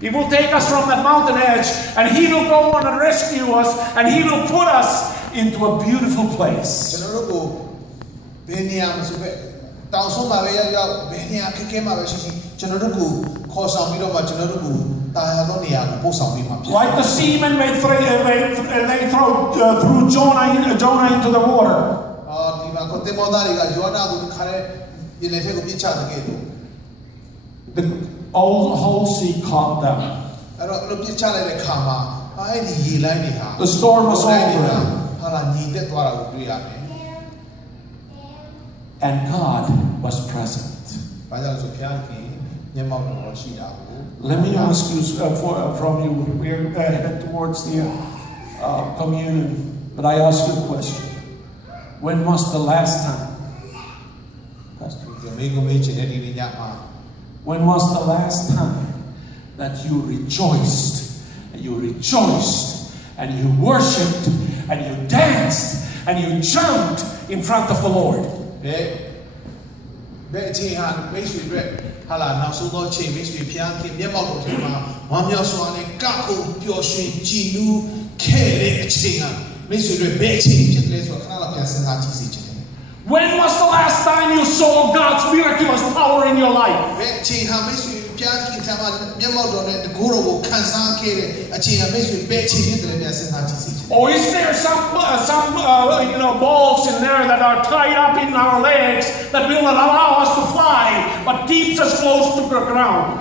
He will take us from that mountain edge, and He will go on and rescue us, and He will put us into a beautiful place. Like the seamen they threw Jonah into the water. The whole sea calmed down. The storm was over. And God was present. Let me ask you from you, we're headed towards the communion, but I ask you a question. When was the last time? When was the last time that you rejoiced, and you worshipped, and you danced, and you jumped in front of the Lord? When was the last time you saw God's miraculous power in your life? Or is there some balls in there that are tied up in our legs that will not allow us to fly, but keeps us close to the ground?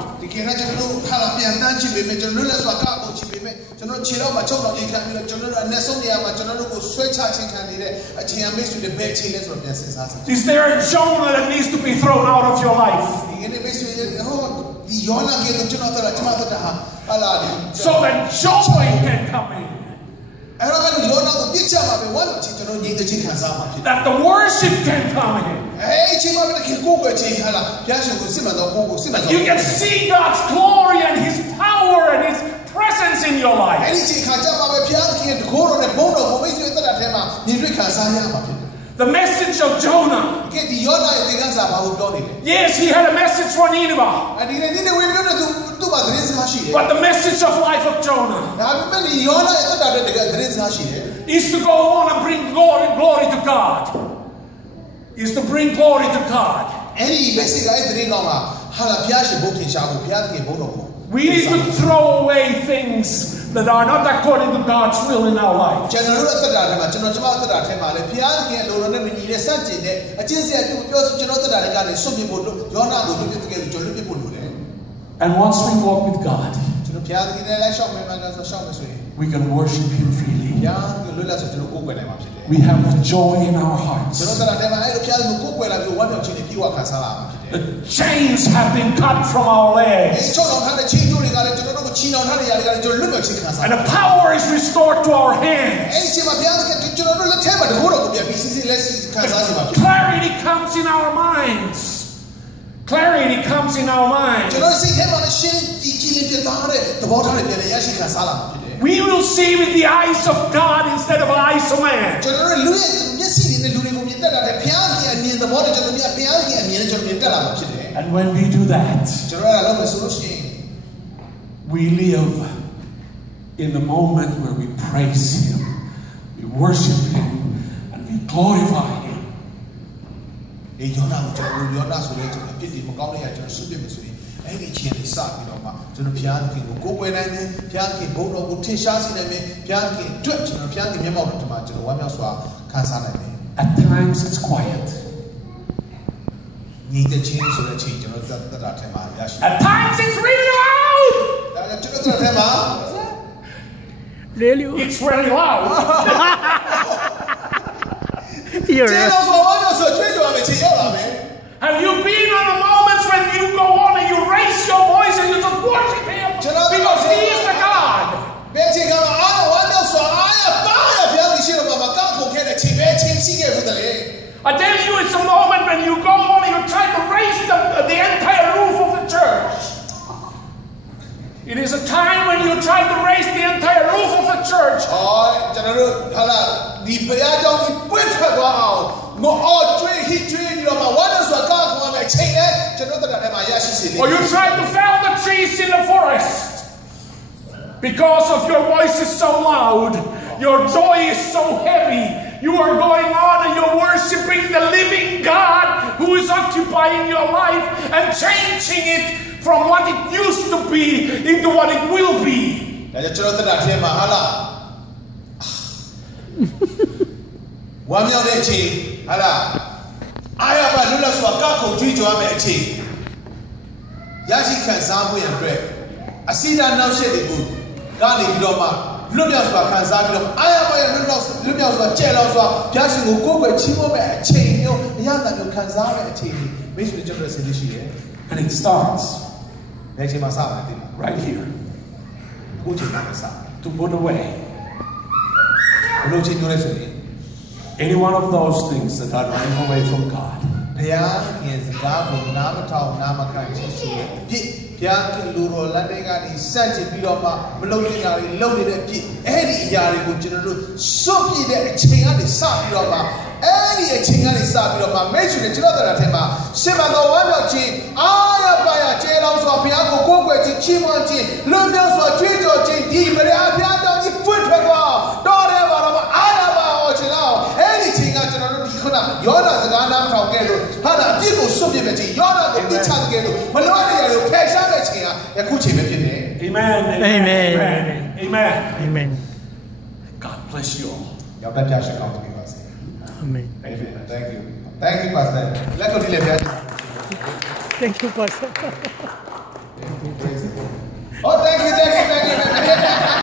Is there a Jonah that needs to be thrown out of your life? So that joy can come in. That the worship can come in. You can see God's glory and His power and His presence in your life. The message of Jonah. Yes, he had a message for Nineveh. But the message of life of Jonah is to go on and bring glory to God. Is to bring glory to God. We need to throw away things that are not according to God's will in our life. And once we walk with God, we can worship Him freely. We have the joy in our hearts. The chains have been cut from our legs. And the power is restored to our hands. Clarity comes in our minds. Clarity comes in our minds. We will see with the eyes of God instead of eyes of man. And when we do that, we live in the moment where we praise Him, we worship Him, and we glorify Him. At times it's quiet. At times it's really loud. Really? It's very loud. Have you been on the moments when you go on and you raise your voice and you just worship Him because He is the God? I tell you, it's a moment when you go on and you try to raise the entire roof of the church. It is a time when you try to raise the entire roof of the church. Or you try to fell the trees in the forest because of your voice is so loud, your joy is so heavy. You are going on and you're worshiping the living God who is occupying your life and changing it from what it used to be into what it will be. Look at what can Zaglo. I am look at what jealous of Jason will go with Chimome and chain you, Yana you can Zaga and chain. Maybe the generous in this year. And it starts right here. To put away any one of those things that are running away from God. Amen. Amen. God bless you all. Amen. Thank you. Thank you, Pastor. Let's go to the Thank you, Pastor. Oh, thank you.